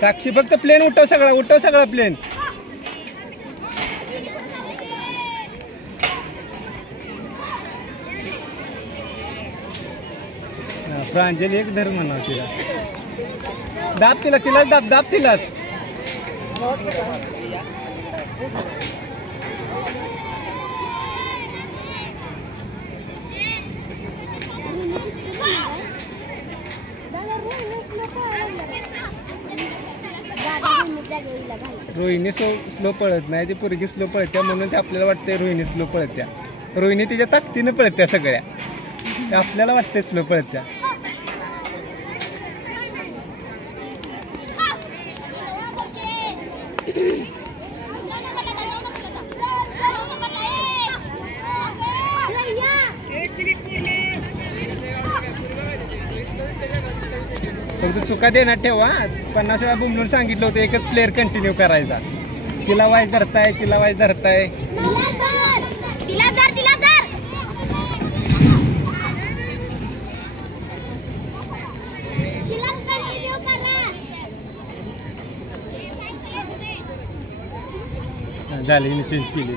साक्षी फक्त प्लेन उठव सगळा प्लेन. प्रांजली एक धर म्हणा तिला. दाब तिलाच दाब तिलाच. रोहिणी स्लो पळत नाही, ती पोरगी स्लो पळत्या म्हणून ते आपल्याला वाटतंय रोहिणी स्लो पळत्या. रोहिणी तिच्या ताकदीनं पळत्या सगळ्या, ते आपल्याला वाटतंय स्लो पळत्या. फक्त चुका देण्यात ठेवा. 50 वेळा बुमलून सांगितलं होतं एकच प्लेअर कंटिन्यू करायचा. तिला वाईज धरताय. झाले हिने चेंज केली.